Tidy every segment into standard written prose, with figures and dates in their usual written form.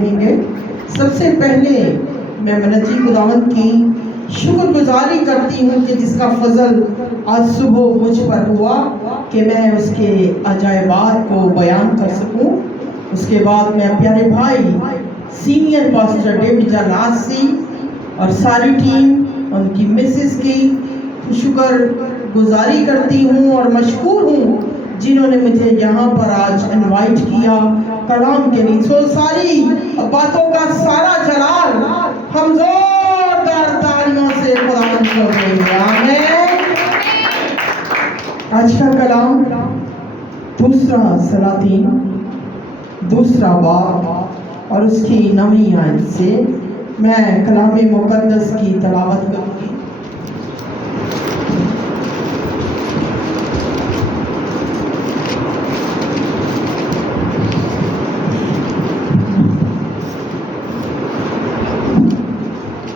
रहेंगे। सबसे पहले मैं मनजी खुदावंद की शुक्रगुजारी करती हूँ कि जिसका फजल आज सुबह मुझ पर हुआ कि मैं उसके अजायबात को बयान कर सकूँ। उसके बाद मैं प्यारे भाई सीनियर पास्टर डेविड जलासी और सारी टीम उनकी मिसेस की शुक्र गुजारी करती हूँ और मशकूर हूँ जिन्होंने मुझे यहाँ पर आज इनवाइट किया कलाम के लिए। सो सारी बातों का सारा जलाल हम जोरदार तालियों से खुदावंद को देंगे। आमीन। आज का कलाम दूसरा सलातीन दूसरा बाब और उसकी 9वीं आयत से मैं कलाम मुक़द्दस की तलावत करूँगी।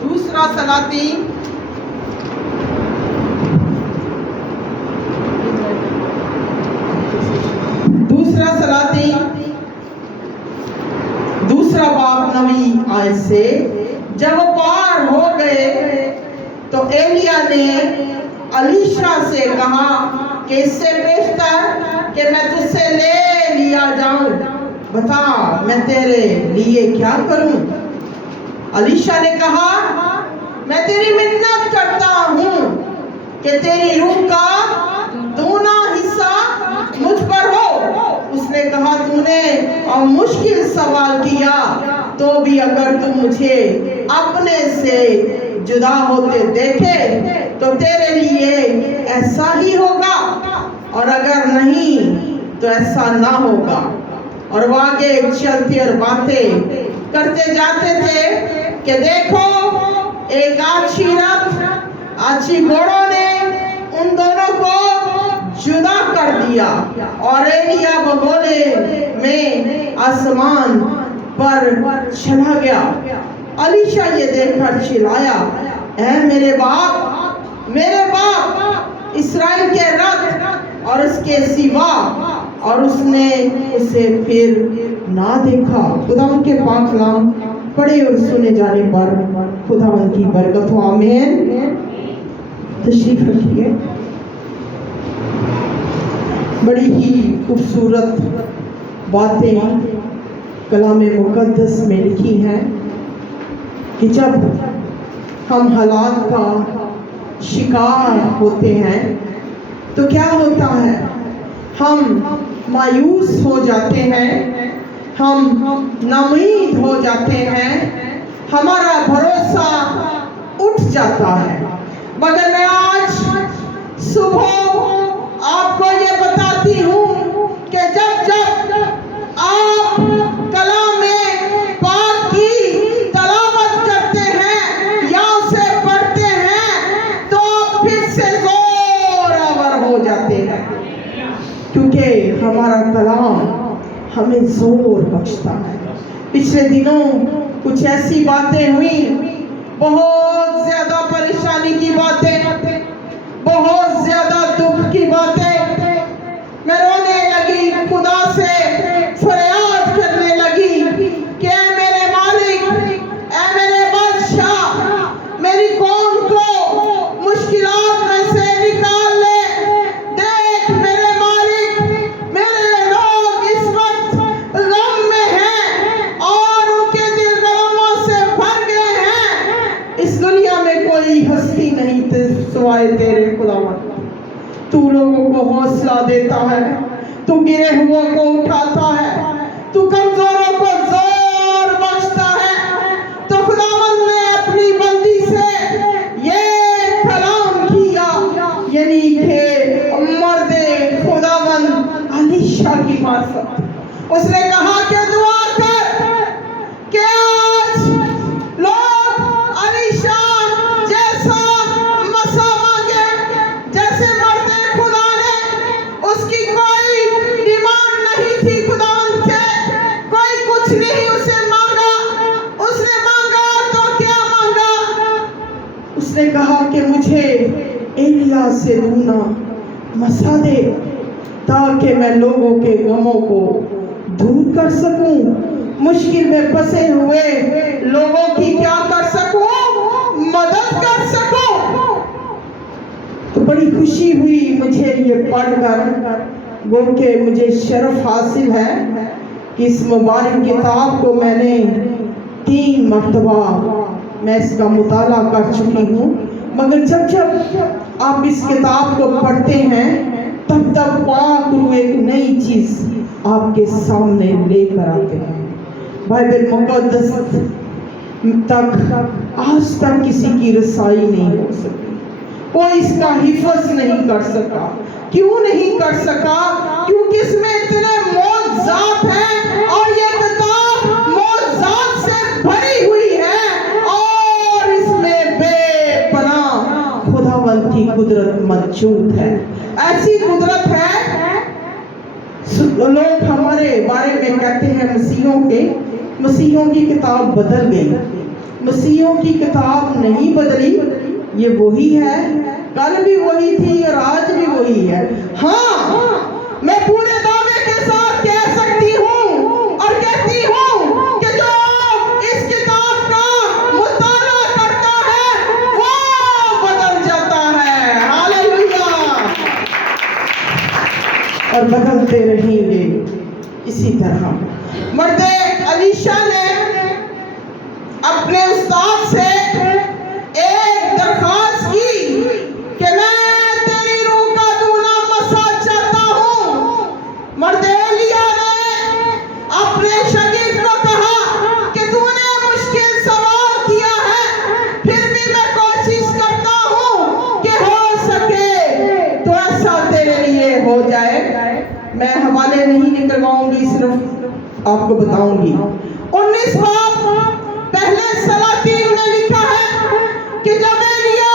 दूसरा सलातीन दूसरा बाब 9वीं आयत से, जब वो पार हो गए तो एलिया ने अलीशा से कहा कि इससे बेहतर कि मैं तुझसे ले लिया जाऊं, बता मैं तेरे लिए क्या करूं। अलीशा ने कहा मैं तेरी मिन्नत करता हूं कि तेरी रूह का दूना हिस्सा मुझ पर हो। उसने कहा तूने मुश्किल सवाल किया, तो भी अगर तू मुझे अपने से जुदा होते देखे तो तेरे लिए ऐसा ही होगा, और अगर नहीं तो ऐसा ना होगा। और वो आगे चलते और बातें करते जाते थे कि देखो एक अच्छी रथ अच्छी घोड़ों ने उन दोनों को जुदा कर दिया और एलिया बगोले में आसमान पर चला गया। अलीशा ये देखकर चिल्लाया, ऐ मेरे बाप इस्राएल के रथ और उसके सिवा, और उसने उसे फिर ना देखा। खुदावंद के पाक कलाम पढ़े और सुने जाने पर खुदावंद की बरकत हो। आमीन। तशरीफ रखिए। बड़ी ही खूबसूरत बातें कलाम मुक़द्दस में लिखी हैं कि जब हम हालात का शिकार होते हैं तो क्या होता है, हम मायूस हो जाते हैं, हम नाउम्मीद हो जाते हैं, हमारा भरोसा उठ जाता है। मगर मैं आज सुबह आपको ये बताती हूँ कि जब आप कलाम पाक की तलावत करते हैं या उसे पढ़ते हैं तो आप फिर से जोरावर हो जाते हैं, क्योंकि हमारा कलाम हमें जोर बख्शता है। पिछले दिनों कुछ ऐसी बातें हुई, बहुत ज्यादा परेशानी की बातें, बहुत ज्यादा दुख की बातें। मैं रोने लगी, खुदा से फरियाद करने लगी कि ऐ मेरे मालिक, ऐ मेरे बादशाह, मेरी कौम को मुश्किलात में से निकाल ले। देख मेरे मालिक, मेरे लोग इस वक्त गम में हैं और उनके दिल गमों से भर गए हैं। इस दुनिया में कोई हस्ती नहीं सिवाय तेरे खुदावंद। तू लोगों को हौसला देता है, तू गिरे हुओं को उठाता है, तू कमजोरों को जोर बख्शता है। तो खुदावंद ने अपनी बंदी से ये कलाम किया, यानी कि मर्दे खुदावंद अलीशा की मार्फत उसने कहा कि दुआ कर कि आज लोग अलीशा जैसा मसा मांगे, जैसे मर्दे खुदा ने, उसकी कोई डिमांड नहीं थी खुदावंद से, कोई कुछ नहीं उसे मांगा। उसने मांगा तो क्या मांगा? उसने कहा कि मुझे एलिया से दूना मसा दे ताकि मैं लोगों के गमों को दूर कर सकूं। मुश्किल में फंसे हुए लोगों की क्या कर सकूं, मदद कर सकूं। तो बड़ी खुशी हुई मुझे ये पढ़कर, वो के मुझे शर्फ हासिल है कि इस मुबारक किताब को मैंने 3 मरतबा मैं इसका मुताला कर चुकी हूँ। मगर जब जब आप इस किताब को पढ़ते हैं तब तब पाक रूह एक नई चीज आपके सामने लेकर आते हैं। बाइबल मुकद्दस तक आज तक किसी की रसाई नहीं हो सकी, कोई इसका हिफाज नहीं कर सका। क्यों नहीं कर सका? क्योंकि इसमें इतने मौजूद हैं और ये किताब मौजूद से भरी हुई है और इसमें बेपनाह खुदावंद की कुदरत मौजूद है। ऐसी कुदरत है, लोग हमारे बारे में कहते हैं मसीहों की किताब बदल गई। मसीहों की किताब नहीं बदली, ये वही है, कल भी वही थी और आज भी वही है। हाँ, मैं पूरे दावे के साथ कह सकती हूँ और कहती हूँ कि जो इस किताब का मुताला करता है वो बदल जाता है। हालेलुया। और बदलते रहेंगे इसी तरह। मर्दे अलीशा ने अपने उस्ताद से एक दरख्वास्त की कि मैं तेरी रूह का दूना मसा चाहता हूँ। मर्दे एलिया ने अपने शागिर्द को कहा कि तूने मुश्किल सवाल किया है, फिर भी मैं कोशिश करता हूँ कि हो सके तो ऐसा तेरे लिए हो जाए। मैं हवाले नहीं निकलवाऊंगी, सिर्फ आपको बताऊंगी। 19 बाब पहले सलातीन में लिखा है कि जब एलिया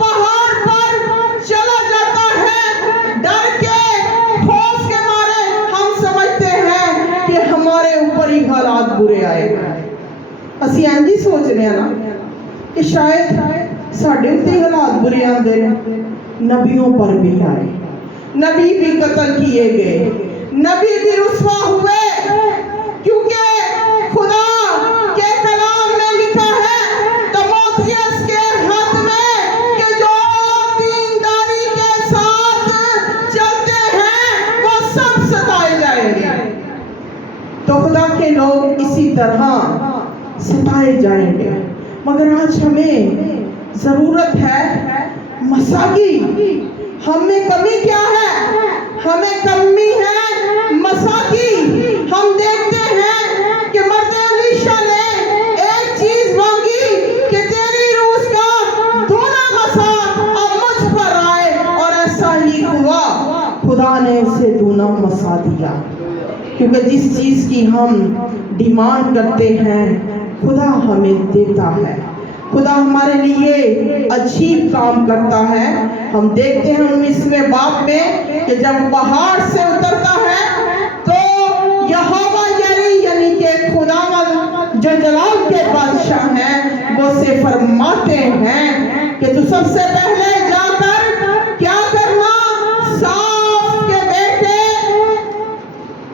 पहाड़ पर चला जाता है, डर के खौफ के मारे हम समझते हैं कि हमारे ऊपर ही हालात बुरे आए। असी इंज सोच रहे हैं ना कि शायद साढ़े उत्ते हालात बुरे आते हैं। नबियों पर भी आए, नबी भी कत्ल किए गए, नबी भी रुस्वा हुए, क्योंकि खुदा के कलाम में लिखा है तीमुथियुस के हाथ में कि जो दीनदारी के साथ चलते हैं वो सब सताए जाएंगे। तो खुदा के लोग इसी तरह सताए जाएंगे। मगर आज हमें जरूरत है मसा की। हमें कमी क्या है? हमें कमी है मसा की। हम देखते हैं कि मर्द अलीशा ने एक चीज मांगी कि तेरी रूह का दूना मसा अब मुझ पर आए, और ऐसा ही हुआ। खुदा ने उसे दूना मसा दिया, क्योंकि जिस चीज की हम डिमांड करते हैं खुदा हमें देता है। खुदा हमारे लिए अजीब काम करता है। हम देखते हैं 19वें बाब में कि जब पहाड़ से उतरता है तो यहोवा यानी कि खुदावंद जो जलाल के बादशाह हैं वो से फरमाते हैं कि तू सबसे पहले जाकर क्या करना, साफ के बेटे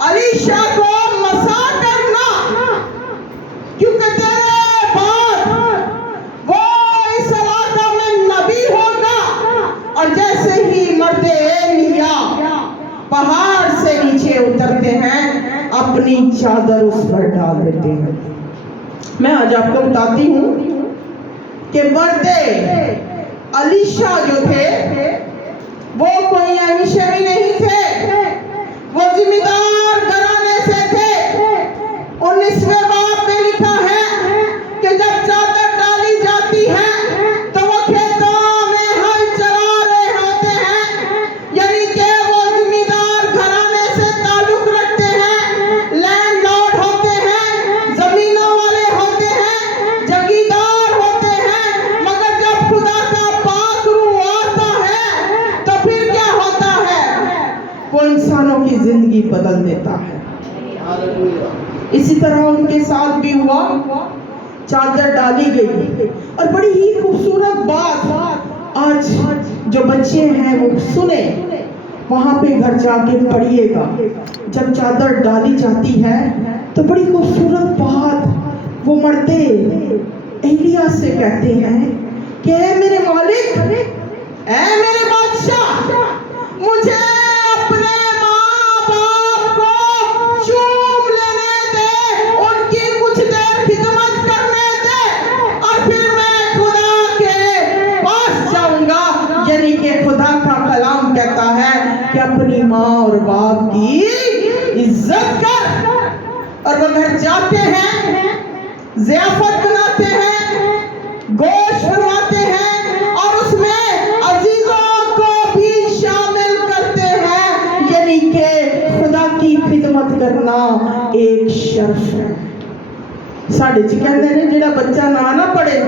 अलीशा को मसा करना, क्योंकि तेरे बाद वो इस इलाका में नबी होगा। और जैसे ही मर्दे एलिया पहाड़ से नीचे उतरते हैं अपनी चादर उस पर डाल देते हैं। मैं आज आपको बताती हूँ कि मर्दे अलीशा जो थे वो कोई अमीशवी नहीं थे, वो जिम्मेदार घराने से थे। 19वें बाब में लिखा है कि जब चादर डाली जाती है तो वो खेतों में हल चला रहे होते हैं, यानी कि वो जिम्मेदार घराने से ताल्लुक रखते हैं, लैंडलॉर्ड होते हैं, जमीनों वाले होते हैं, जगीदार होते हैं। मगर जब खुदा का पाक रूह आता है तो फिर क्या होता है? वो इंसानों की जिंदगी बदल देता है। इसी तरह उनके साथ भी हुआ। चादर डाली गई और बड़ी ही खूबसूरत बात आज जो बच्चे हैं वो सुने, वहां पे घर जाके पढ़िएगा। जब चादर डाली जाती है तो बड़ी खूबसूरत बात वो मर्दे एलिया से कहते हैं कि ऐ मेरे मालिक, ऐ मेरे बादशाह, मुझे अपने माँ बाप को चूम लेने दे, उनकी कुछ देर खिदमत करने दे और फिर मैं खुदा के पास जाऊंगा। यानी कि खुदा का कलाम कहता है कि अपनी माँ और बाप की इज्जत कर। और वो घर जाते हैं, ज़ियाफत बनाते हैं, गोश्त बनवाते हैं और उसमें अजीजों को भी शामिल करते हैं। यानी कि खुदा की खिदमत करना एक शर्फ है। साढ़े च कहते हैं जिहड़ा बच्चा ना पढ़े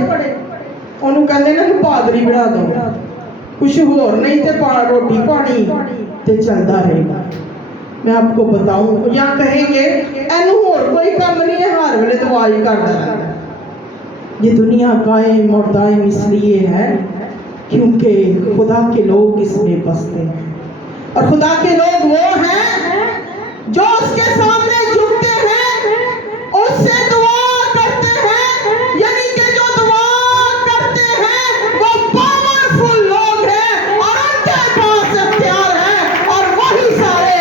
उन्होंने कहते हैं पादरी बना दो, कुछ होर नहीं तो रोटी पानी तो चलता रहेगा। मैं आपको बताऊं, या कहेंगे एनू होर कोई काम नहीं है, हर वेले दुआ ही करता रहता है। ये दुनिया कायम और दायम इसलिए है क्योंकि खुदा के लोग इसमें बसते हैं। और खुदा के लोग वो हैं जो उसके सामने झुकते हैं, उससे दुआ करते हैं। यानी कि जो दुआ करते हैं वो पावरफुल लोग हैं और उनके पास इख्तियार है और वही सारे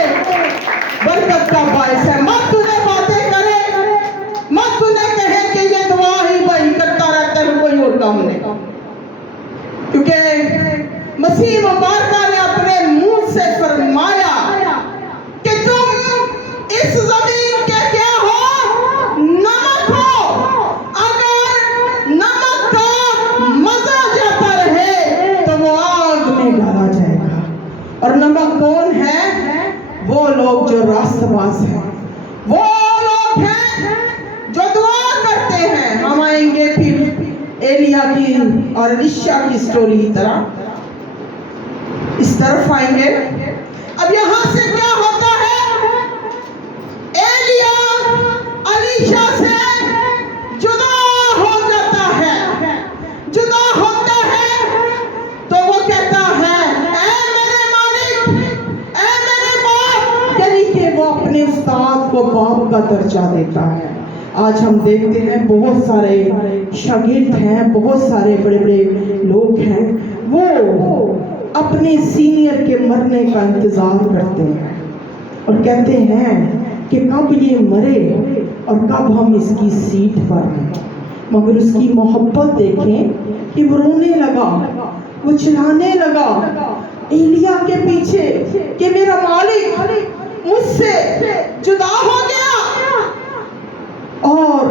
बरकत का बायस है। मत उन्हें बातें करे, मत उन्हें कहे कि ये दुआ ही भाई करता रहता है, कोई और काम नहीं। क्योंकि मसीह मुबारक ने अपने मुंह से फरमाया कि तुम इस जमीन के क्या हो, नमक हो। अगर नमक का मजा जाता रहे तो वो आग में डाला जाएगा। और नमक कौन है? वो लोग जो रास्तबाज हैं, वो लोग हैं जो दुआ करते हैं। हम आएंगे फिर एलिया की और एलीशा की स्टोरी की तरह, इस तरफ आएंगे। अब यहां से क्या होता है, एलिया एलीशा से जुदा हो जाता है। जुदा होता है तो वो कहता है ऐ मेरे मालिक, ऐ मेरे बाप। यानी कि वो अपने उस्ताद को बाप का दर्जा देता है। आज हम देखते हैं बहुत सारे शागिर्द हैं, बहुत सारे बड़े बड़े लोग हैं, वो अपने सीनियर के मरने का इंतजार करते हैं और कहते हैं कि कब ये मरे और कब हम इसकी सीट पर हैं। मगर उसकी मोहब्बत देखें कि वो रोने लगा, वो चिल्लाने लगा एलिया के पीछे कि मेरा मालिक मुझसे जुदा हो गया। और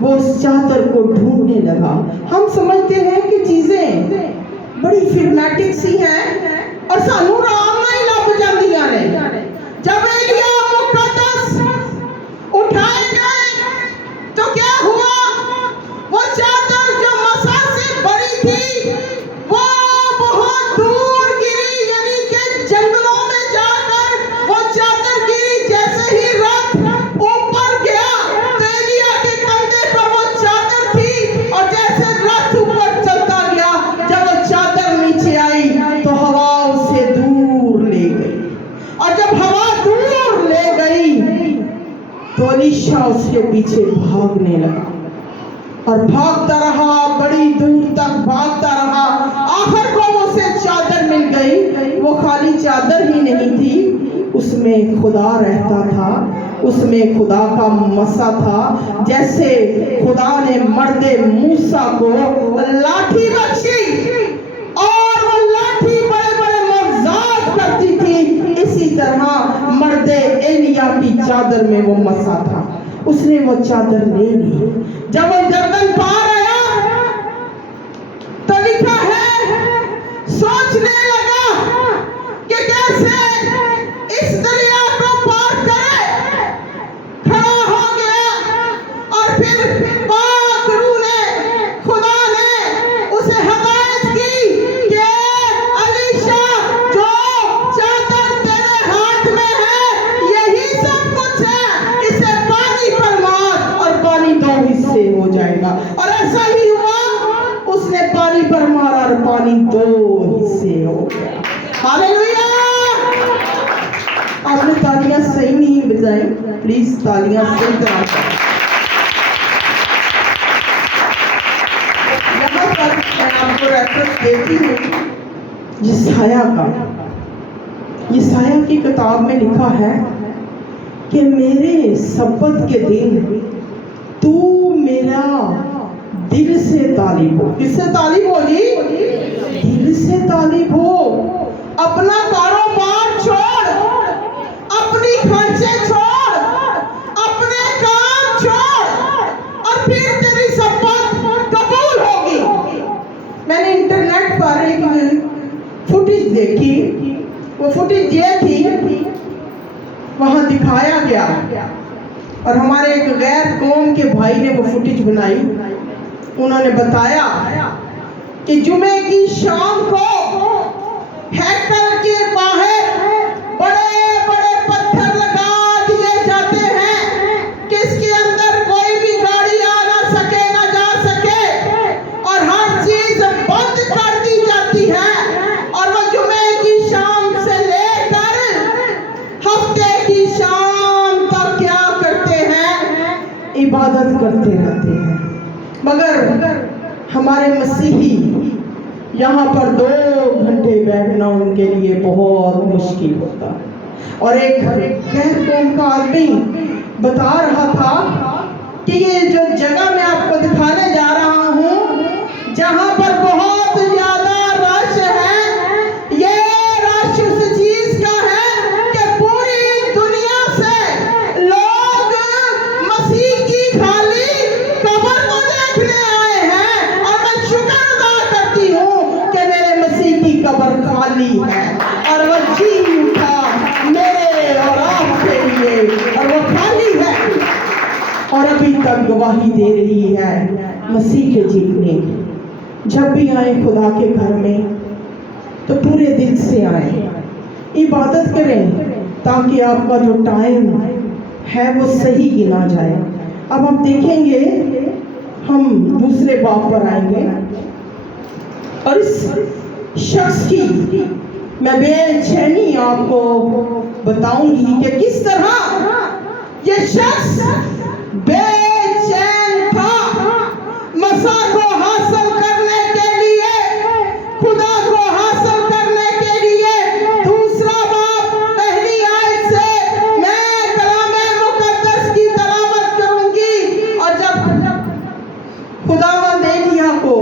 वो उस चादर को ढूंढने लगा। हम समझते हैं कि चीजें बड़ी फिल्मेटिक सी हैं और सानू राम नहीं लभ जांदियां ने। जब एलिया मुकद्दस उठाए गए तो क्या हुआ, वो चादर जो मसा से बड़ी थी वो बहुत दूर गिरी। यानी कि जंगलों में जाकर वो चादर गिरी। जैसे ही रथ ऊपर गया तो एलिया के कंधे पर वो चादर थी और जैसे रथ ऊपर चलता गया, जब वो चादर नीचे आई तो हवा उसे दूर ले गई। और जब हवा दूर ले गई तो एलीशा उसके पीछे भागने लगा और भागता रहा, बड़ी दूर तक भागता रहा। आखिर को उसे चादर मिल गई। वो खाली चादर ही नहीं थी, उसमें खुदा रहता था, उसमें खुदा का मसा था। जैसे खुदा ने मर्दे मूसा को लाठी बख्शी और वो लाठी बड़े बड़े मौजूद करती थी, इसी तरह मर्दे एलिया की चादर में वो मसा था। उसने वो चादर ले ली। जब वो जर्दन पार आया तो लिखा है सोचने लगा कि कैसे इस दरिया को पार करे। खड़ा हो गया और फिर पाक रूह ने, खुदा ने उसे हदायत की कि एलीशा जो चादर तेरे हाथ में है यही सब कुछ है, इसे पानी पर मार और पानी दो हिस्से हो जाएगा। और ऐसा ही हुआ, उसने पानी पर मारा और पानी दो हिस्से हो गया। हालेलुया। आपने तालियां सही नहीं मिल जाए, प्लीज तालियां सही तरह से। यहाँ पर मैं आपको रेफरेंस देती हूँ यशायाह का। यशायाह की किताब में लिखा है कि मेरे सब्बत के दिन तू मेरा दिल से तालिब हो। किससे तालिब हो जी? दिल से तालिब हो। अपना कारोबार छोड़, अपनी खर्चे छोड़, अपने काम छोड़, और फिर तेरी सब्बत कबूल होगी। मैंने इंटरनेट पर एक फुटेज देखी। वो फुटेज ये थी, वहां दिखाया गया, और हमारे एक गैर कौम के भाई ने वो फुटेज बनाई। उन्होंने बताया कि जुमे की शाम को हैकल के बाहर बड़े बड़े पत्थर लगा दिए जाते हैं कि इसके अंदर कोई भी गाड़ी आ ना सके, ना जा सके, और हर चीज बंद कर दी जाती है। और वो जुमे की शाम से लेकर हफ्ते की शाम तक क्या करते हैं? इबादत करते रहते हैं। मगर हमारे मसीही यहाँ पर 2 घंटे बैठना उनके लिए बहुत मुश्किल होता है। और एक गैर कौम का आदमी बता रहा था कि ये जो जगह मैं आपको दिखाने जा रहा हूँ, जहाँ पर बहुत ज्यादा रश है, ये रश उस चीज का है कि पूरी दुनिया से लोग मसीह की खाली कब्र को देखने आए हैं। और मैं शुक्र अदा करती हूँ कि मेरे मसीह की कब्र खाली है और वो जी उठा मेरे और आपके लिए, और वो खाली है और अभी तक गवाही दे रही है मसीह के जीने की। जब भी आए खुदा के घर में तो पूरे दिल से आए, इबादत करें, ताकि आपका जो टाइम है वो सही गिना जाए। अब आप देखेंगे, हम दूसरे बाब पर आएंगे, और इस शख्स की मैं बेचैनी आपको बताऊंगी कि किस तरह ये शख्स बेचैन था। मसा को हासिल करने के लिए, खुदा को हासिल करने के लिए। दूसरा बाब पहली आयत से मैं कलामे मुकद्दस की तलावत करूंगी। और जब खुदावंद एलिय्याह को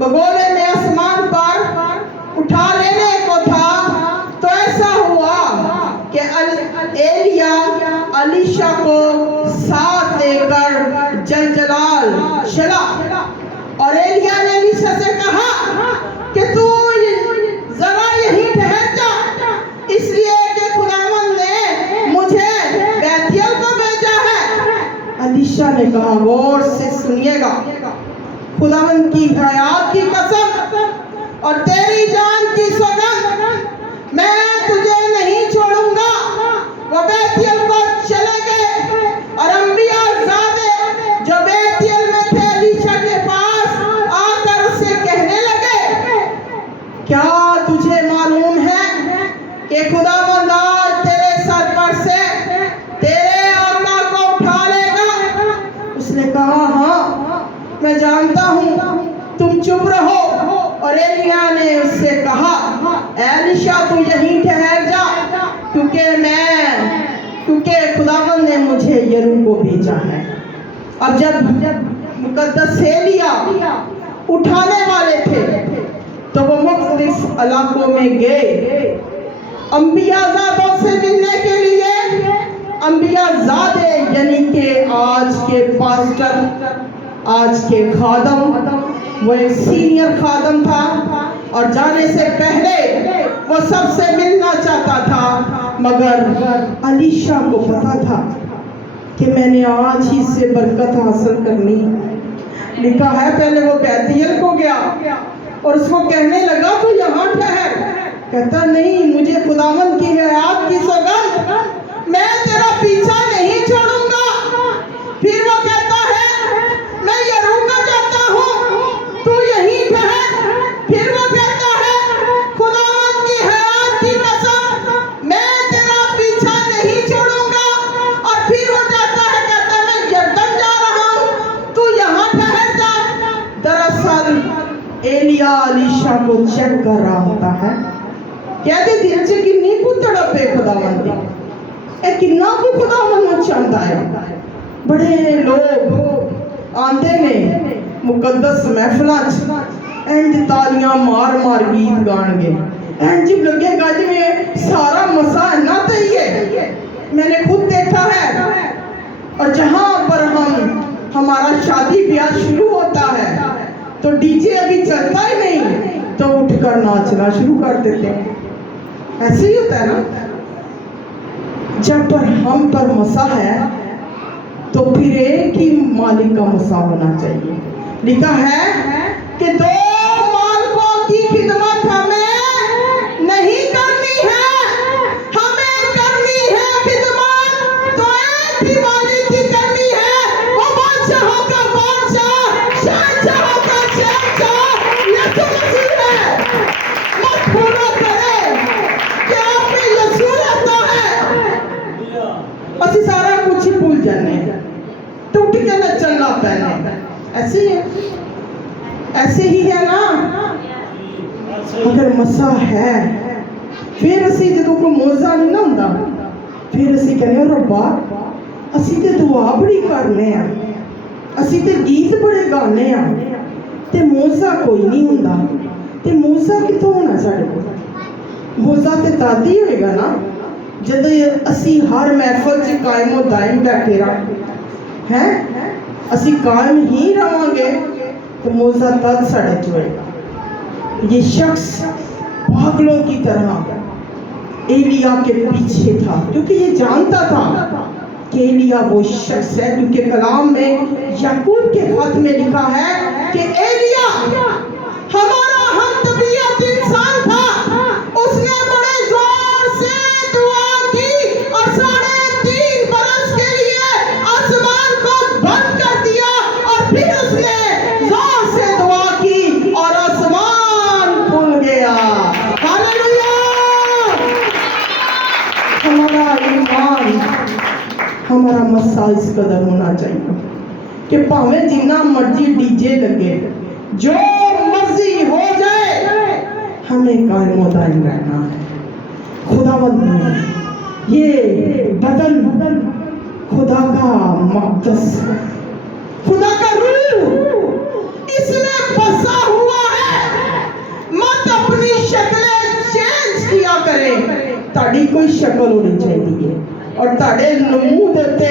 बगोले में आसमान पर उठा लेने को था, तो ऐसा हुआ कि एलिय्याह अलीशा को साथ लेकर जलजलाल चला। और एलिय्याह ने अलीशा से कहा कि तू जरा यहीं ठहर जा, इसलिए कि खुदावंद ने मुझे बैतल को भेजा है। अलीशा ने कहा, गौर से सुनिएगा, खुदावंद की हयात की कसम और तेरी जान की सौगंध, मैं तुझे नहीं छोड़ूंगा। वो बैतल को चले गए और अंबिया ज़ादे जो बैतल में थे अलीशा के पास आकर उससे कहने लगे, क्या तुझे मालूम है कि खुदावंद आज तेरे सर पर से तेरे आका को उठा लेगा? उसने कहा, हाँ मैं जानता हूँ, तुम चुप रहो। और एलिय्याह ने उससे कहा, एलीशा तू यहीं ठहर जा, क्योंकि खुदावंद ने मुझे यरीको भेजा है। अब जब मुकद्दस एलिय्याह उठाने वाले थे तो वो मुख्तलिफ इलाकों में गए अंबियाज़ादों से मिलने के लिए। अंबियाज़ादे यानी कि आज के पास्टर, आज के खादम, वो एक सीनियर खादम था और जाने से पहले वो सबसे मिलना चाहता था। मगर अलीशा को पता था कि मैंने आज ही से बरकत हासिल करनी। लिखा है पहले वो बैतल को गया और उसको कहने लगा तू यहाँ ठहर। कहता नहीं, मुझे खुदावंद की हयात की सौगंध, मैं तेरा पीछा नहीं छोड़ूंगा। फिर वो कहता है मैं यरूको जाता हूँ, तू यहीं ठहर। फिर वो कहता है खुदावंद की हयात की कसम, मैं तेरा पीछा नहीं छोड़ूंगा। एलिया अलीशा को चेक कर रहा होता है, कहते दिल च किन्नी को तड़प है खुदावंद दी, ए किन्ना को खुदावंद नु चाहता है। बड़े लोग आंदे ने मुकद्दस महफिलां च, इंज तालियां मार मार गीत गाणगे, इंज लगेगा जिवें सारा मसा इन्ना ते ही है। मैंने खुद देखा है। और जहां पर हमारा शादी ब्याह शुरू होता है तो डीजे अभी चलता ही नहीं तो उठकर नाचना शुरू कर देते हैं। ऐसे ही होता है ना। जब पर हम पर मसा है तो फिर एक ही मालिक का मसा होना चाहिए। लिखा है कि दो मालिकों की खिदमत हमें नहीं करनी है, हमें करनी है खिदमत तो एक ही मालिक की करनी है, वो बादशाहों का बादशाह, शहंशाहों का शहंशाह यीशु मसीह है। मत भूलो करे कि आप में यीशु रहता है। असि सारा कुछ ही भूल जाने, टूट के नचन लग पैने। ऐसे ही है, ऐसे ही है ना। अगर मसा है फिर असी जो कोई मौजा नहीं ना होंदा, फिर असी कहने रब्बा असी ते दुआ बड़ी करने आ, असी ते गीत बड़े गाने आ, ते मौजा कोई नहीं होंदा। ते मौजा कितों होना साढ़े को? मौजा ते तादी होएगा ना जब असी हर महफिल च कायम व दायम बैठे रह हैं, असी कायम ही रहांगे तो मौजा तद साढ़े च होएगा। ये शख्स पागलों की तरह एलिया के पीछे था, क्योंकि ये जानता था कि एलिया वो शख्स है। क्योंकि कलाम में याकूब के खत में लिखा है कि एलिया हमारा हमतबीयत इंसान था, उसने बड़े जोर से दुआ की और 3.5 बरस के लिए आसमान को बंद कर दिया और फिर उसने जोर से दुआ की और आसमान खुल गया। हालेलुया। हमारा ईमान, हमारा मसा इस कदर होना चाहिए कि भावें जिन्ना मर्जी डीजे लगे, जो मर्जी हो जाए, हमें कायम व दायम रहना है। खुदावंद में ये बदन खुदा का मक़दस है, खुदा का रूह इसमें बसा हुआ है। मत अपनी शक्लें चेंज किया करें। ताड़ी कोई शक्ल होनी चाहिए और ताड़े मुंह दे उत्ते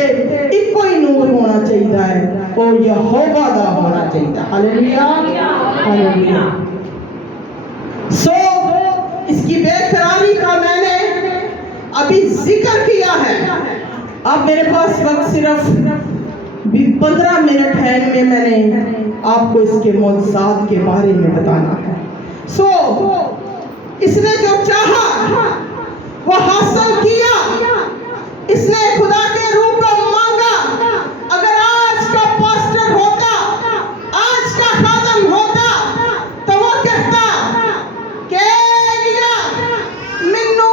इको ही नूर होना चाहिए है, और यहोवा दा होना चाहिए। Hallelujah, hallelujah. सो इसकी बेकरारी का मैंने अभी जिक्र किया है। अब मेरे पास वक्त सिर्फ 15 मिनट है, में मैंने आपको इसके मौजूदात के बारे में बताना है। सो इसने जो चाहा वो हासिल किया, इसने खुदा के रूप को मांगा। अगर आज का पास्टर होता, आज का खादम होता, तो वो कहता कि एलिया मिन्नू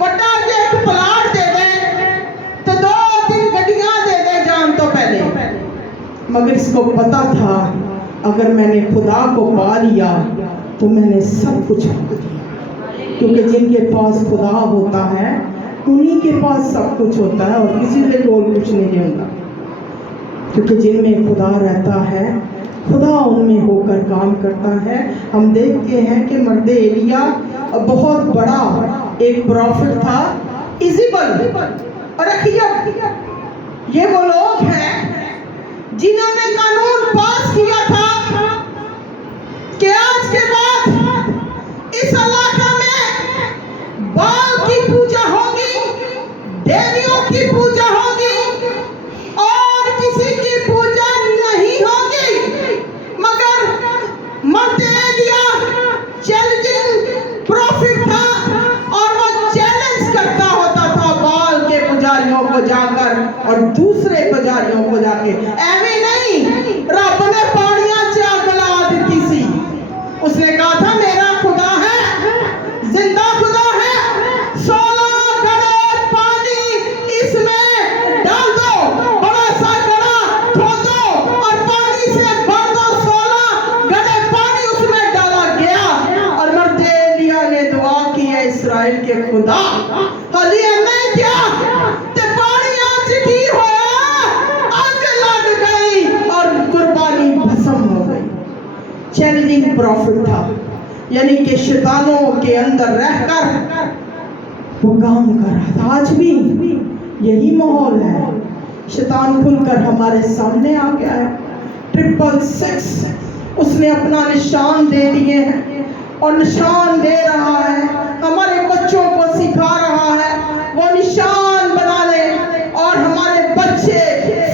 बड़ा जे एक प्लाट दे दे तो 2-3 गड्डियां दे दे जान तो पहले। मगर इसको पता था अगर मैंने खुदा को पा लिया तो मैंने सब कुछ पा लिया, क्योंकि जिनके पास खुदा होता है उन्हीं के पास सब कुछ होता है और किसी के और कुछ नहीं होता। क्योंकि जिनमें खुदा रहता है, खुदा उनमें होकर काम करता है। हम देखते हैं कि मर्द एलिया बहुत बड़ा एक प्रॉफिट था, इज़ेबेल और अखीयब, ये वो लोग हैं जिन्होंने कानून पास किया था कि आज के बाद इस इलाका में बाल की पूजा होगी, देवियों की पूजा होगी और किसी की पूजा नहीं होगी। मगर मर्द एलिया चैलेंजिंग प्रॉफिट था और वो चैलेंज करता होता था बाल के पुजारियों को जाकर और दूसरे पुजारियों को जाके। ऐਵੇਂ नहीं, रब ने पानियां च आग लगा दी सी। उसने कहा था मेरा खुदा है, जिंदा खुदा है, 16 गड़े पानी इसमें डाल दो, बड़ा सा गड़ा खोदो और पानी से भर दो, 16 गड़े पानी उसमें डाल इमिटेटिंग प्रॉफिट था, यानी कि शैतानों के अंदर रहकर वो काम कर रहा था। आज भी यही माहौल है। शैतान खुलकर हमारे सामने आ गया है। 666 उसने अपना निशान दे दिए हैं और निशान दे रहा है, हमारे बच्चों को सिखा रहा है वो निशान बना ले, और हमारे बच्चे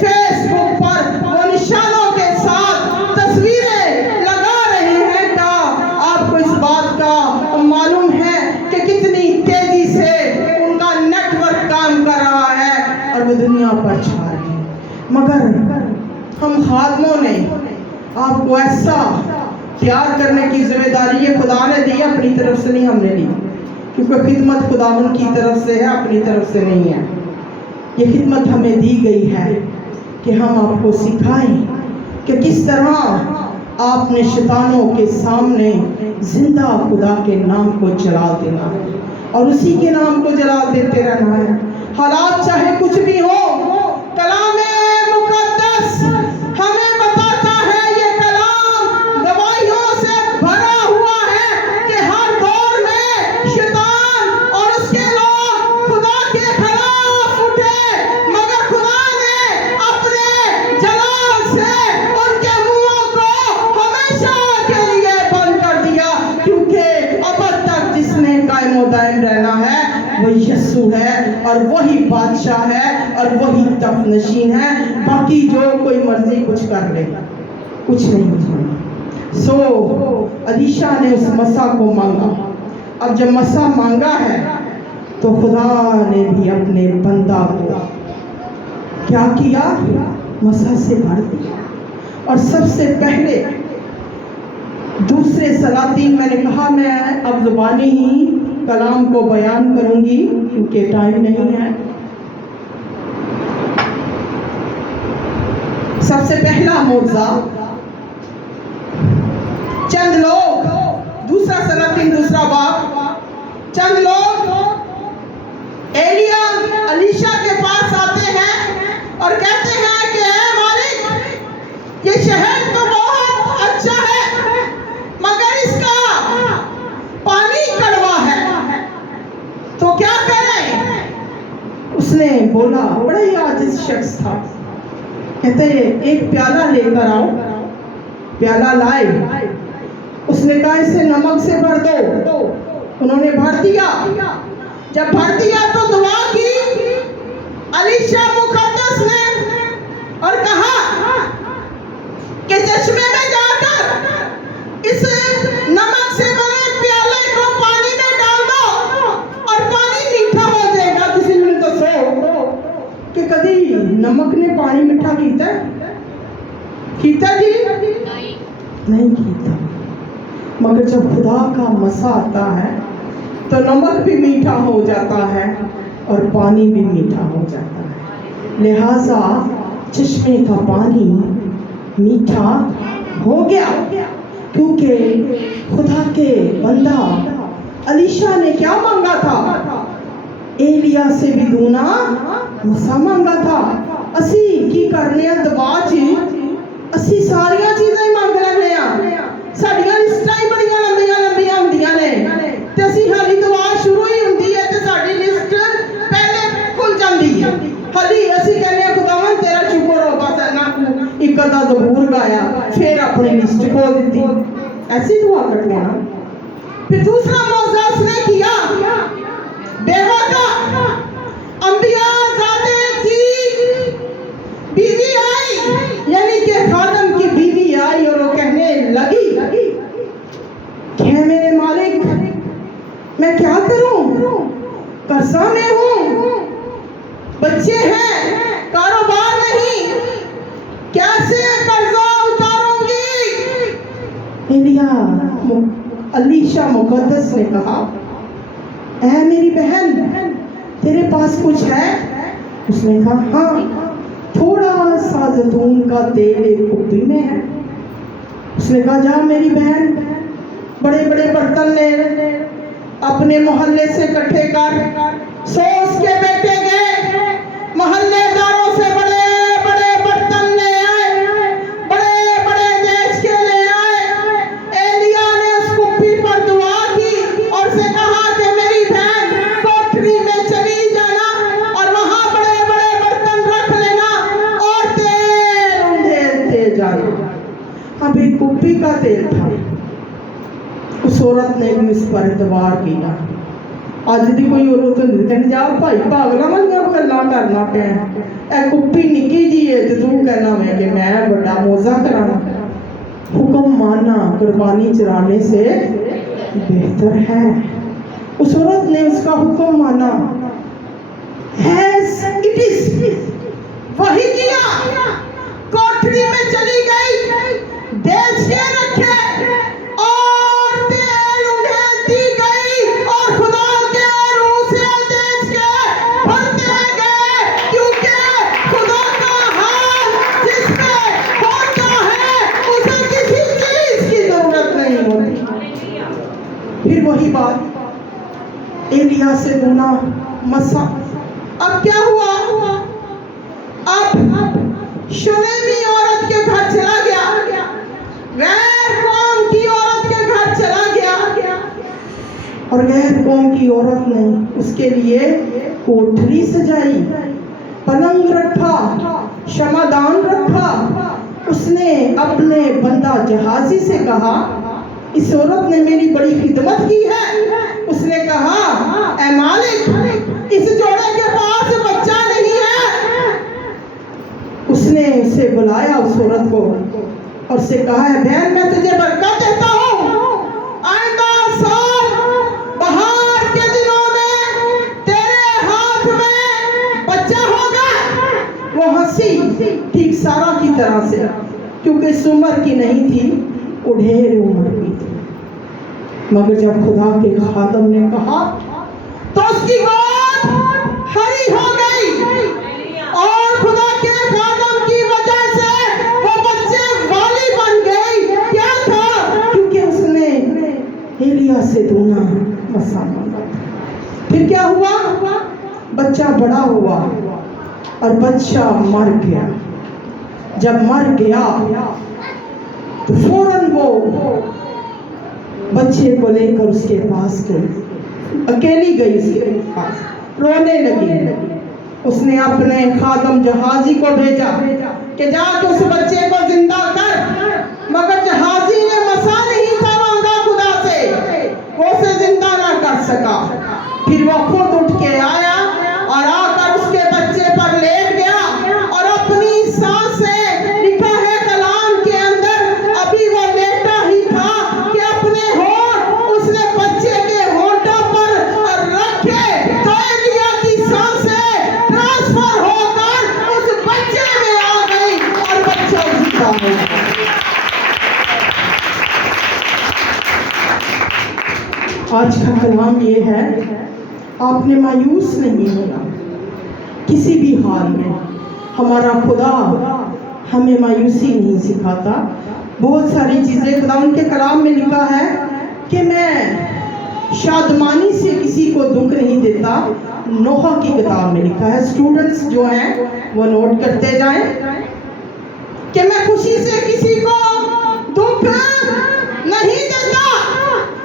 फेसबुक पर वो निशानों के साथ तस्वीरें लगा रहे हैं। क्या आपको इस बात का मालूम है कि कितनी तेजी से उनका नेटवर्क काम कर रहा है और वो दुनिया पर छा रहे हैं? मगर हम खादमों ने आपको ऐसा प्यार करने की जिम्मेदारी ये खुदा ने दी, अपनी तरफ से नहीं हमने ली, क्योंकि खिदमत खुदा उनकी तरफ से है, अपनी तरफ से नहीं है। ये खिदमत हमें दी गई है कि हम आपको सिखाएं कि किस तरह आपने शैतानों के सामने जिंदा खुदा के नाम को जला देना है और उसी के नाम को जला देते रहना है। हालात चाहे कुछ भी हो, कलाम मुकद्दस हमें बताता है, ये कलाम गवाहियों से भरा हुआ है कि हर दौर में शैतान और उसके लोग खुदा के खिलाफ उठे, मगर खुदा ने अपने जलाल से उनके मुंहों को हमेशा के लिए बंद कर दिया, क्योंकि अब तक जिसने कायम दायम रहना है वो यीशु है और वही बादशाह है और वही तख्त नशीन है। बाकी जो कोई मर्जी कुछ कर ले, कुछ नहीं। सो अलीशा ने उस मसा को मांगा। अब जब मसा मांगा है तो खुदा ने भी अपने बंदा को क्या किया? मसा से भर दिया। और सबसे पहले दूसरे सलातीन, मैंने कहा मैं अब जुबानी ही कलाम को बयान करूंगी क्योंकि टाइम नहीं है। सबसे पहला मौज़ा, चंद लोग, दूसरा सलातीन दूसरा बाब, चंद लोग एलिया अलीशा के पास आते हैं और कहते हैं कि ऐ मालिक, ये शहर तो बहुत अच्छा है मगर इसका पानी कड़वा है, तो क्या करें? उसने बोला, बड़ा ही आजिज़ शख्स था, कहते एक प्याला लेकर आओ। प्याला लाए, उसने कहा इसे नमक से भर दो। उन्होंने भर दिया। जब भर दिया तो दुआ की अलीशा मुकद्दस ने और कहा कि चश्मे में जाकर इस नमक से भरे प्याले को पानी में डाल दो और पानी मीठा हो जाएगा। किसी ने तो सो कि कभी नमक ने पानी मीठा कीता जी? नहीं कीता। मगर जब खुदा का मसा आता है तो नमक भी मीठा हो जाता है और पानी भी मीठा हो जाता है। लिहाजा चश्मे का पानी मीठा हो गया, क्योंकि खुदा के बंदा अलीशा ने क्या मांगा था? एलिया से भी दूना मसा मांगा था। असी की करने दवा च असी सारिया चीज़ें मंग लेने आ, साडियां लिस्टां ही बड़ियां लंबियां लंबियां हुंदियां ने ते असी हाली दवा शुरू ही हुंदी है ते साडी लिस्ट पहले खुल जांदी है। हाली असी कहने खुदावन तेरा शुक्र हो, बस ना एक अद्धा ज़बूर गाया फिर अपनी लिस्ट खोल दी। ऐसी दुआ करते हैं ना। फिर दूसरा मौज़ा उसने किया, बेवा का अंबिया ज़ादे की बीवी आई, यानी कि खादम की बीवी आई और वो कहने लगी कि मेरे मालिक मैं क्या करूं? कर्जा में हूं, बच्चे हैं, कारोबार नहीं, कैसे कर्जा उतारूंगी? एलिया अलीशा मुकद्दस ने कहा, ऐ मेरी बहन तेरे पास कुछ है? उसने कहा हाँ, थोड़ा सा जैतून का तेल एक कुप्पी में है। उसने कहा जा मेरी बहन, बड़े बड़े बर्तन ले अपने मोहल्ले से इकट्ठे कर। सो उसके बेटे गए मोहल्लेदारों से बड़े बड़े बर्तन ले आए, बड़े बड़े देश के ले आए। अब एक कुप्पी का तेल था। उस औरत ने भी उस पर एतबार किया। अज की कोई औरत कहते जा भाई पागलों वालियां गल्लां करना पे कुप्पी निकी जी है तो तू कहना मैं कि मैं बड़ा मौजा कराना। हुक्म मानना कुर्बानी चराने से बेहतर है। उस औरत ने उसका हुक्म माना, इट इज वही किया। कोठरी में चली गई, देश के रखे और तेल उन्हें दी गई और खुदा के रूह से देश के भरते गए, क्योंकि खुदा का हाल जिसमें होता है उसे किसी चीज की जरूरत नहीं होती। फिर वही बात एलिया से दूना मसा। अब क्या हुआ? अब शुनेमी औरत के घर चला गया, गैर कौम की औरत के घर चला गया और गैर कौम की औरत ने उसके लिए कोठरी सजाई, पलंग रखा, क्षमादान रखा। उसने अपने बंदा जहाजी से कहा, इस औरत ने मेरी बड़ी खिदमत की है। उसने कहा, ऐ मालिक, इस जोड़े के पास बच्चा नहीं है। उसने उसे बुलाया उस औरत को और से कहा, है बहन मैं तुझे बरकत देता हूँ, आइंदा साल बहार के दिनों में तेरे हाथ में बच्चा होगा। वो हंसी ठीक सारा की तरह से, क्योंकि इस उम्र की नहीं थी, उढ़ेर उम्र की थी। मगर जब खुदा के खादम ने कहा तो उसकी बात हरी हो गई और खुदा के खादम की वजह से वो बच्चे वाली बन गई। क्या था? क्योंकि उसने एलिया से दूना मसा मांगा। फिर क्या हुआ? बच्चा बड़ा हुआ और बच्चा मर गया। जब मर गया तो फौरन वो बच्चे को लेकर उसके पास गई, अकेली गई उसके पास, रोने लगी। उसने अपने खादम जहाजी को भेजा कि जाके उस बच्चे को जिंदा कर, मगर जहाजी ने मसा नहीं था मांगा खुदा से, वो उसे जिंदा ना कर सका। फिर वो खुद उठ के आया और आकर उसके बच्चे पर लेट गया और अपनी सांस से, लिखा है कलाम के अंदर, अभी वो लेटा ही था कि अपने होंठ उसने बच्चे के होंठों पर रखे तो एलिया की सांसें ट्रांसफर होकर उस बच्चे में आ गई और बच्चा जिंदा हो गया। आज का कलाम ये है, आपने मायूस नहीं होना किसी भी हाल में। हमारा खुदा हमें मायूसी नहीं सिखाता। बहुत सारी चीज़ें खुदा उनके कलाम में लिखा है कि मैं शादमानी से किसी को दुख नहीं देता। नोहा की किताब में लिखा है, स्टूडेंट्स जो हैं वो नोट करते जाएं कि मैं खुशी से किसी को दुख नहीं देता।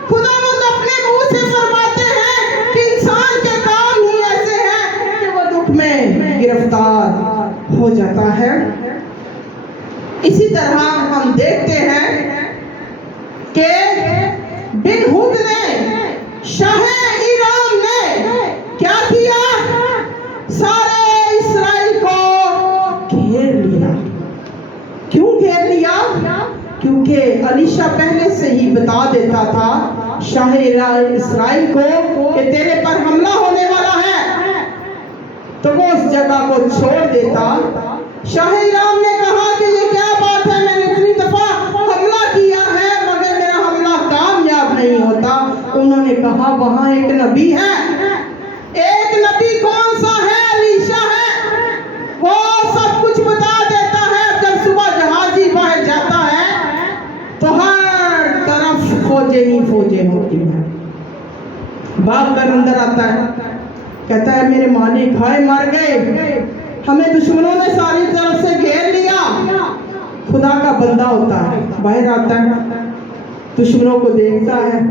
खुदावंद अपने मुंह से फरमाते हैं कि इंसान के काम ही ऐसे हैं कि वो दुख में गिरफ्तार हो जाता है। इसी तरह हम देखते हैं कि बिन हुद ने, शाह ईरान ने क्या किया? सारे इसराइल को घेर लिया। क्यों घेर लिया? क्योंकि अलीशा पहले से ही बता देता था शाह इसराइल को कि तेरे पर हमला होने वाला है, तो वो उस जगह को छोड़ देता। शाह ईरान ने कहा कि ये क्या बात है, मैंने इतनी दफा हमला किया है मगर मेरा हमला कामयाब नहीं होता। उन्होंने कहा वहां एक नबी है। एक नबी कौन सा है? अलीशा है। वो सब कुछ बता देता है। जब सुबह जहाजी बाहर जाता है तो हर तरफ फौजें ही फौजें होती हैं। भाग कर अंदर आता है, कहता है मेरे मालिक हाय मर गए, हमें दुश्मनों ने सारी तरफ से घेर लिया। खुदा का बंदा होता है, बाहर आता है, दुश्मनों को देखता है,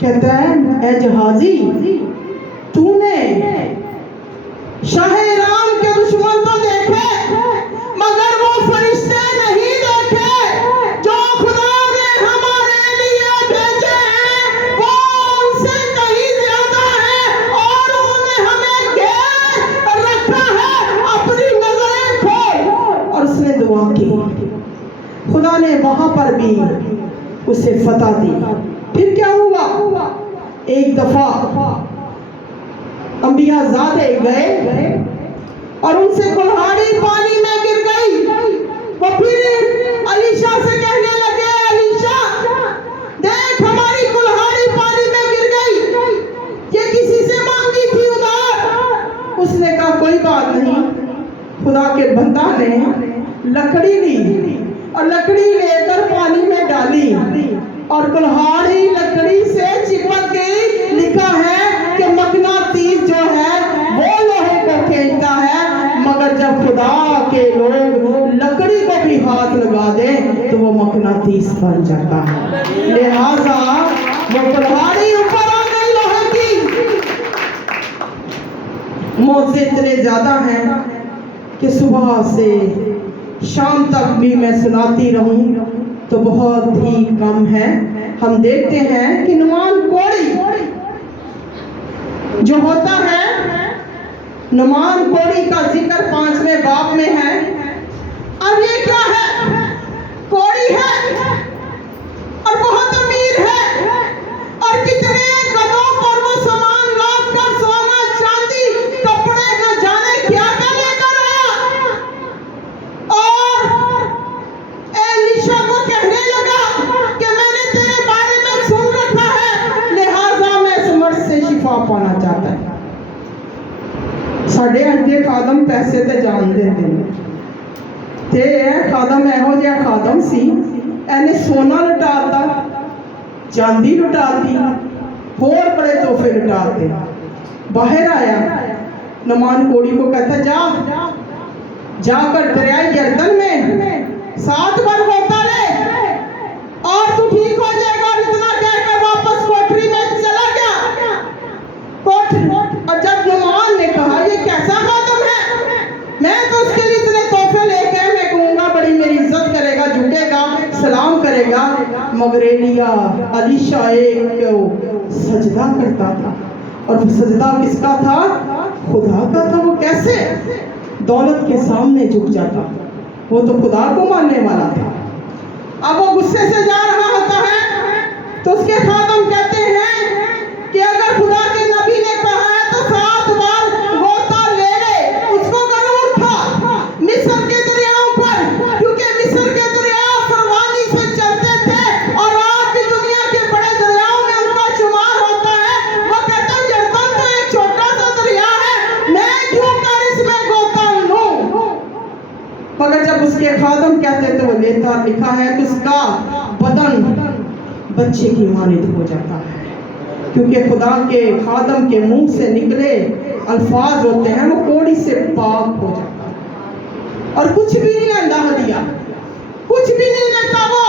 कहता है ए जहाजी, तूने शाह राम के दुश्मन तो देखे मगर वो फरिश्ते नहीं देखे जो की, खुदा ने वहां पर भी उसे फतह दी। फिर क्या हुआ, एक दफा अंबियाज़ादे गए और उनसे कुल्हाड़ी पानी में गिर गई। वो फिर अलीशा से कहने लगे, अलीशा देख हमारी कुल्हाड़ी पानी में गिर गई, ये किसी से मांगी थी उधार। उसने कहा कोई बात नहीं। खुदा के बंदा ने लकड़ी ली और लकड़ी लेकर पानी में डाली और कुल्हाड़ी लकड़ी से चिपक गई। लिखा है कि मकनातीस जो है वो लोहे को खींचता है, मगर जब खुदा के लोग लकड़ी को भी हाथ लगा दे तो वो मकनातीस बन जाता है। लिहाजा वो कुल्हाड़ी ऊपर आ गई लोहे की। मौजे इतने ज्यादा हैं कि सुबह से शाम तक भी मैं सुनाती रहूं तो बहुत ही कम है। हम देखते हैं कि नुमान कोड़ी जो होता है, नुमान कोड़ी का जिक्र 5वें बाब में है। अब ये क्या है, कोड़ी है और बहुत अमीर है और कितने गधों पर वो सामान लाद कर सोना चांदी कपड़े न जाने क्या क्या लेकर आया और एलीशा को कहने लगा कि मैंने तेरे बारे में सुन रखा है, लिहाजा मैं इस मर्द से शिफा पाना चाहता है। साढ़े अगे खादम पैसे ते जान देते ते खादम एहो जिहा खादम सी, एने सोना लुटाता, चांदी लुटाती, होर बड़े तोहफे लुटाते। बाहर आया, नुमान कोड़ी को कहता जाकर दरियाए यरदन में 7 बार गोता ले और तू ठीक हो जाएगा। इतना कहकर वापस कोठरी में चला गया। और जब नुमान ने कहा ये कैसा खादम है, मैं तो उसके लिए इतने तोहफे लेके मैं कहूँगा बड़ी मेरी इज्जत करेगा, झुकेगा, सलाम करेगा, मगर एलिया अलीशा एक सजदा करता था और वो सजदा किसका था, खुदा का था। वो कैसे दौलत के सामने झुक जाता, वो तो खुदा को मानने वाला था। अब वो गुस्से से जा रहा होता है तो उसके खादम कहते हैं कि अगर खुदा के नबी ने कहा है तो 7 बार गोता ले ले। उसको जरूर था मिस्र के दरियाओं पर, क्योंकि मिस्र के दरिया फरवानी से चलते थे और आज भी दुनिया के बड़े दरियाओं में उनका शुमार होता है। वो कहता है यरदन तो एक छोटा सा दरिया है, मैं क्यों कर इसमें गोता लूं। मगर जब उसके खादम कहते तो वो लेता। लिखा है कि उसका बदन बच्चे की मानित हो जाता है, क्योंकि खुदा के खादम के मुंह से निकले अल्फाज होते हैं वो कोड़ी से पाक हो जाता है। और कुछ भी नहीं लेता हदिया, कुछ भी नहीं लेता वो,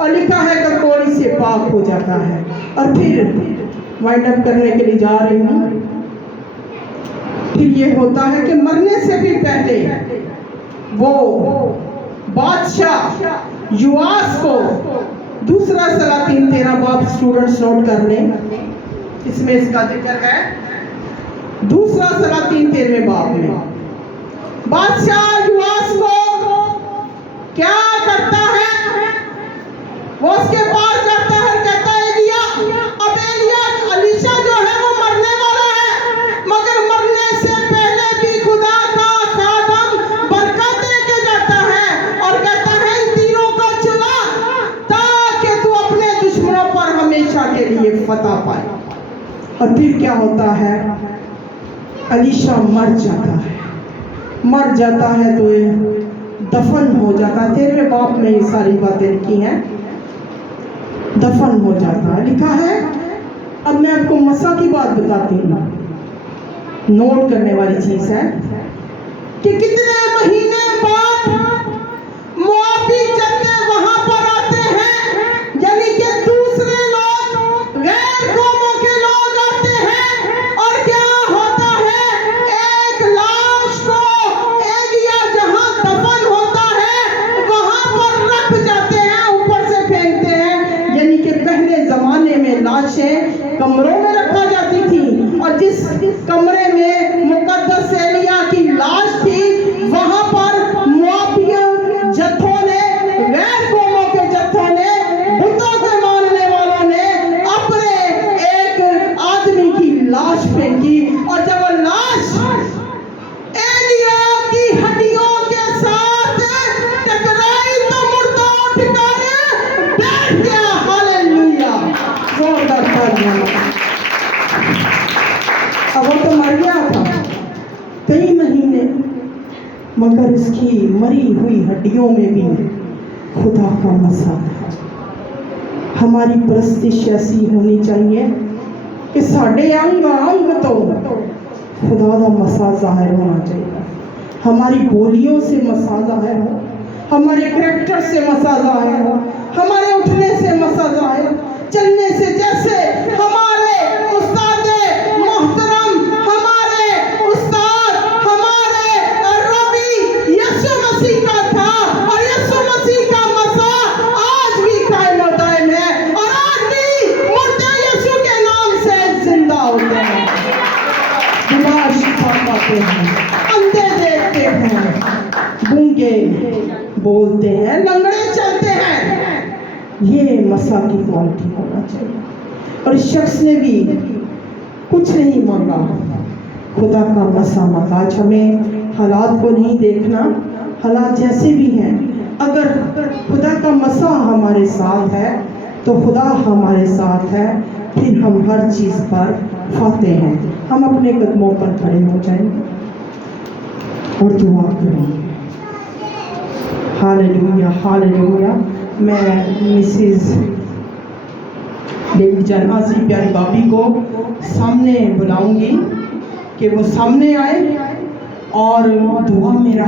और लिखा है कि कोड़ी से पाक हो जाता है। और फिर वाइंड अप करने के लिए जा रही हूँ। फिर ये होता है कि मरने से भी पहले वो बादशाह युआस को, दूसरा सलातीन 13 बाब स्टूडेंट्स नोट कर लें, इसमें इसका जिक्र है। दूसरा सलातीन 13वें बाब में बादशाह युआस को क्या करता है, वो उसके पास जाता है, कहता है एलिया। अब एलिया अलीशा जो है वो मरने वाला है, मगर मरने से पहले भी खुदा का खादम बरकत देके जाता है और कहता है इन तीनों को चुना ताकि तू अपने दुश्मनों पर हमेशा के लिए फतह पाए। और फिर क्या होता है, अलीशा मर जाता है। मर जाता है तो ये दफन हो जाता है। 13वें बाब में ये सारी बातें लिखी हैं, दफन हो जाता है। लिखा है, अब मैं आपको मसा की बात बताती हूँ, नोट करने वाली चीज है कि कितने महीने बाद मोआबी जत्थे वहां पर आते हैं, यानी कि दूसरे लोग, गैर कौमों के लोग आते हैं। और क्या होता है, एक लाश को एलिया जहां दफन होता है वहां पर रख जाते हैं, ऊपर से फेंकते हैं। यानी कि पहले जमाने में लाशें कमरों में रखा जाती थी और जिस कमरे में मुकद्दस एलिया की लाश थी मगर इसकी मरी हुई हड्डियों में भी खुदा का मसा है। हमारी परस्तिश ऐसी होनी चाहिए कि साढ़े अंग अंग तो खुदा का मसा जाहिर होना चाहिए। हमारी बोलियों से मसा जाहिर हो, हमारे करैक्टर से मसा जाहिर हो, हमारे उठने से मसा जाहिर, चलने से, जैसे हमारे उस्ताद मोहतरम, हमारे उस्ताद, हमारे रबी यीशु मसीह का था, और यीशु मसीह का मसा आज भी कायम और दायम है, और आज भी मुर्दे यीशु के नाम से जिंदा होते हैं, बीमार शिफा पाते हैं, अंधे देखते हैं, गूंगे बोलते हैं, लंगड़े चलते हैं। ये मसा की क्वालिटी होना चाहिए। और इस शख्स ने भी कुछ नहीं मांगा, खुदा का मसा मांगा। आज हमें हालात को नहीं देखना, हालात जैसे भी हैं, अगर खुदा का मसा हमारे साथ है तो खुदा हमारे साथ है, फिर हम हर चीज़ पर फातेह हैं। हम अपने कदमों पर खड़े हो जाएंगे और दुआ करेंगे। Hallelujah, hallelujah. मैं मिसेस डेविड जनाजी प्यारी भाभी को सामने बुलाऊंगी कि वो सामने आए और दुआ में